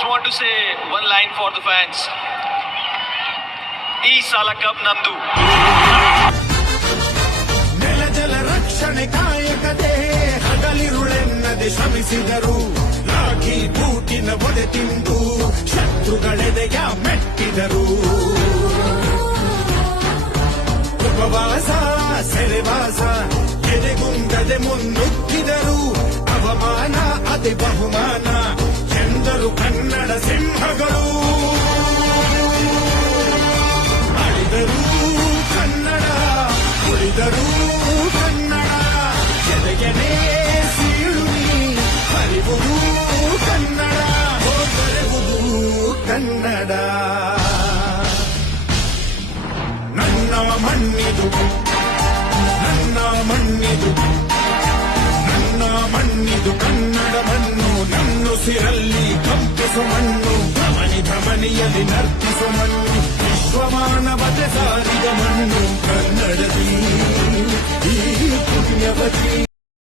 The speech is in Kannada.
just want to say one line for the fans. ಈ ಸಾಲ ಕಪ್ ನಮ್ದು. ನೆಲ ಜಲ ರಕ್ಷಣೆ ಕಾಯಕತೆ ಹಗಲಿರುಳೆನ್ನದೆ ಶ್ರಮಿಸಿದರು. ರಾಗಿ ಬೂಟಿನ ಒದೆ ತಿಂದು ಶತ್ರುಗಳೆದೆಯ ಮೆಟ್ಟಿದರು. ಉಪವಾಸ ಸೆರೆವಾಸ ಎದೆಗುಂದದೆ ಮುನ್ನುಗ್ಗಿದರು. ಅವಮಾನ ಅತಿ ಬಹುಮಾನ ಎಂದರು ಕನ್ನಡ ಸಿಂಹಗಳು. ಅಳಿದರು ಕನ್ನಡ, ಉಳಿದರು ಕನ್ನಡ. ಎದೆಗೆನೆ ಸೀಳುನಿ ಹರಿವುದು ಕನ್ನಡ, ಹೋದರೆವುದು ಕನ್ನಡ. ನನ್ನ ಮಣ್ಣಿದು, ನನ್ನ ಮಣ್ಣಿದು, ನನ್ನ ಮಣ್ಣಿದು ಕನ್ನಡ ಮಣ್ಣು. ನನ್ನುಸಿರಲ್ಲಿ ಕಂಪಿಸು ಮಣ್ಣು, ಧಮನಿ ಧಮನಿಯಲ್ಲಿ ನರ್ತಿಸು ಮಣ್ಣು. ವಿಶ್ವಮಾನವತೆ ಸಾರಿದ ಮಣ್ಣು ಕನ್ನಡದಿ ಈ ಪುಣ್ಯವತಿ.